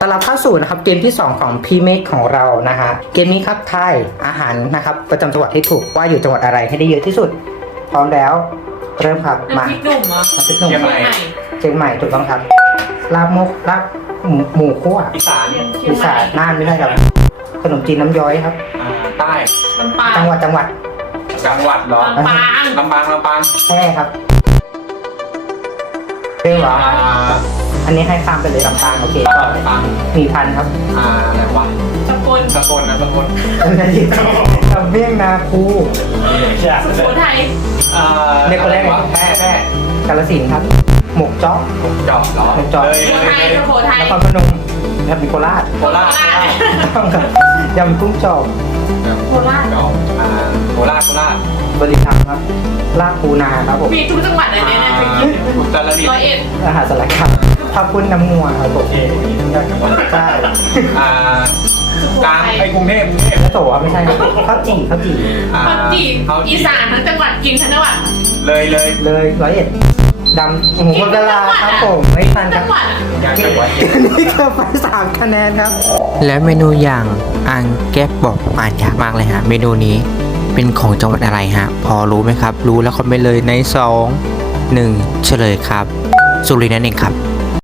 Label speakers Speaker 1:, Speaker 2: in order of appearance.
Speaker 1: ต้อนรับเข้าสู่นะครับเกมที่ 2 ของพีเมกของเรานะฮะเกมนี้ครับทายอาหารนะครับประจำจังหวัดให้ถูกว่าอยู่จังหวัดอะไรให้ได้เยอะที่สุดพร้อมแล้วเริ่มครับมา
Speaker 2: น้ำพริกหนุ่มเหรอ
Speaker 1: น้ำพริกหนุ่ม
Speaker 3: เชียงใหม่
Speaker 1: เชียงใหม่ถูกต้องครับลาบมกลาบหมูคั่ว
Speaker 3: อีสาน
Speaker 1: อีสานน่านไม่ใช่ครับขนมจีนน้ำย้อยครับ
Speaker 3: ใต้
Speaker 2: ลำปาง
Speaker 1: จังหวัด
Speaker 3: จังหวัดเหรอ
Speaker 2: ลำปาง
Speaker 3: ลำปาง
Speaker 1: แพร่ครับเรียกว่าอันนี้ให้ข้ามไปเลยลำปางโอเคต่อเลย
Speaker 3: ลำปาง
Speaker 1: มีพันครับ
Speaker 3: อะไรวะ
Speaker 2: สกุล
Speaker 3: สกลนะสกล
Speaker 1: อะไรอีกทำเมี่ยงนาคู
Speaker 2: สุโขทัย
Speaker 1: ในคนแรก
Speaker 3: วะแพร่
Speaker 1: กาฬสินธุ์ครับ หมกจ๊อก
Speaker 3: จอบเหรอ
Speaker 1: หมกจอบ
Speaker 3: เลย
Speaker 2: สุโขทัยสุโขทัย
Speaker 1: นครพนมครับมีโคราช
Speaker 3: โคราช
Speaker 1: ต้องครับยำกุ้งจอบ
Speaker 2: โคราช
Speaker 3: จอบโคราช
Speaker 1: บริการครับลาบปูนาครับผม
Speaker 2: มีทุกจังหวัดเลยเนี่ยนะไปกิน
Speaker 3: อุตรดิต
Speaker 2: ร้อย
Speaker 3: ถ์
Speaker 2: เอ็ด
Speaker 1: อาหารสลัดครับข้าวปุ้นน้ำงัวครับผม
Speaker 3: โอเค
Speaker 1: ใช่
Speaker 2: สุโข
Speaker 3: กลาง
Speaker 2: ทัย
Speaker 3: ไปกรุงเทพ
Speaker 1: แล้วโถครับไม่ใช่ครับข้าวจี่
Speaker 2: ข้าวจี่อีสานทั้งจังหวัดกินทั้งจังหวัด
Speaker 3: เลย
Speaker 1: เลย101ดำหมูกระลาครับผมไม่ทันค
Speaker 2: จั
Speaker 1: รับ
Speaker 2: งหวัดอะ
Speaker 3: ยังจังหวัด
Speaker 1: นี่คือไป3คะแนนครับ
Speaker 4: และเมนูอย่างอังแก๊กบอกอ่านยากมากเลยฮะเมนูนี้เป็นของจังหวัดอะไรฮะพอรู้ไหมครับ รู้แล้วคอมเมนต์เลยใน2 1เฉลยครับสุรินทร์นั่นเองครับ